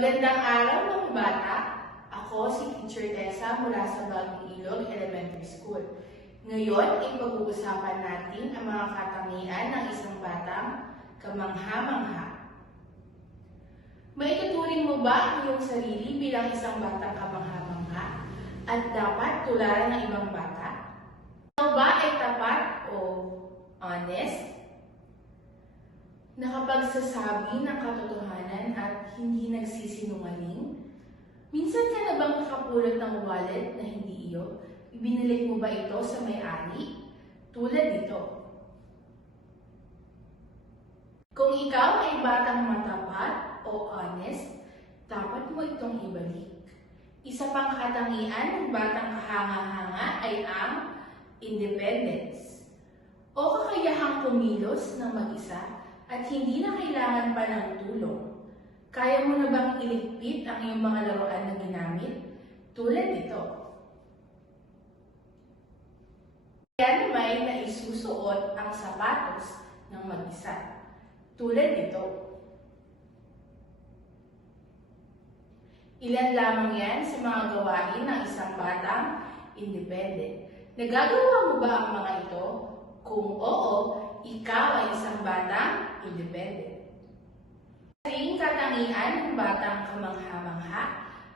Magandang araw mga bata! Ako si Teacher Tessa mula sa Bagong Ilog Elementary School. Ngayon ay pag-uusapan natin ang mga katangian ng isang batang kamangha-mangha. Maituturing mo ba ang iyong sarili bilang isang batang kamangha-mangha at dapat tularan ng ibang bata? Ikaw ba ay tapat o honest? Nakapagsasabi ng katotohanan at hindi nagsisinungaling? Minsan ka na bang nakapulot ng wallet na hindi iyo? Ibinalik mo ba ito sa may-ari? Tulad dito. Kung ikaw ay batang matapat o honest, dapat mo itong ibalik. Isa pang katangian ng batang kahanga-hanga ay ang independence o kakayahang kumilos ng mag-isa at hindi na kailangan pa ng tulong. Kaya mo na bang iligpit ang iyong mga laruan na ginamit? Tulad nito. Kaya naman na isusuot ang sapatos ng mag-isa. Tulad nito. Ilan lamang yan sa mga gawain ng isang batang independent. Nagagawa mo ba ang mga ito? Kung oo, ikaw ay isang batang independent. Ang katangian ng batang kamangha-mangha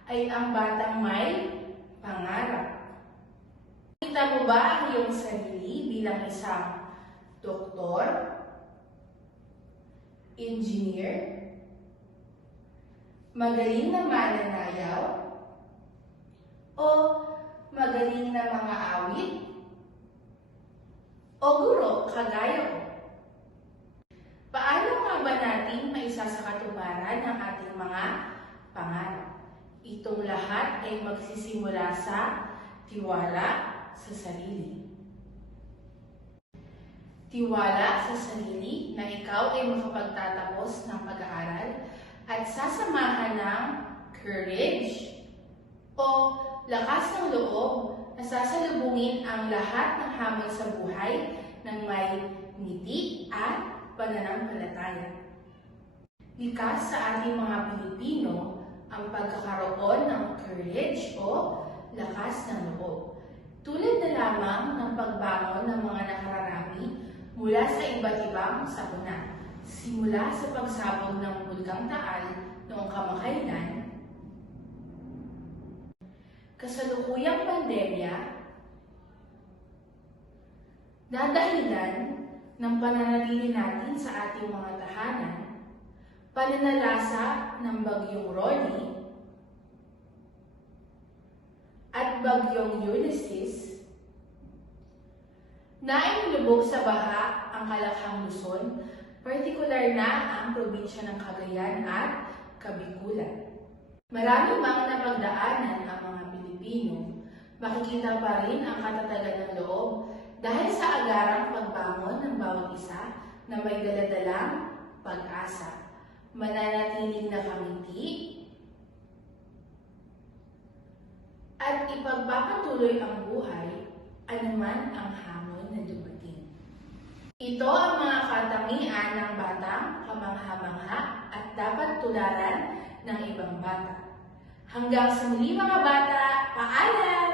ay ang batang may pangarap. Kita mo ba ang iyong sarili bilang isang doktor, engineer, magaling na mananayaw, o magaling na mga awit, o guro kagaya ko? Paano nga ba natin maisasakatuparan ang ating mga pangarap? Itong lahat ay magsisimula sa tiwala sa sarili. Tiwala sa sarili na ikaw ay makapagtatapos ng pag-aaral at sasamahan ng courage o lakas ng loob na sasalubungin ang lahat ng hamon sa buhay ng may ngiti at pananampalataya. Likas sa ating mga Pilipino ang pagkakaroon ng courage o lakas ng loob. Tulad na lamang ng pagbangon ng mga nakararami mula sa iba't ibang sakuna. Simula sa pagsabog ng Bulkang Taal noong kamakailan, kasalukuyang pandemya, dadahilan ng pananatili natin sa ating mga tahanan, pananalasa ng bagyong Ronnie at bagyong Ulysses, na inilubog sa baha ang Kalakhang Luzon, partikular na ang probinsya ng Cagayan at Kabikulan. Marami mang napagdaanan ang mga Pilipino, makikita pa rin ang katatagan ng loob dahil sa agarang pagbangon ng bawat isa na may daladalang pag-asa, mananatiling nakangiti, at ipagpapatuloy ang buhay anuman ang hamon na dumating. Ito ang mga katangian ng batang kamangha-mangha at dapat tularan ng ibang bata. Hanggang sa muli mga bata, paalam!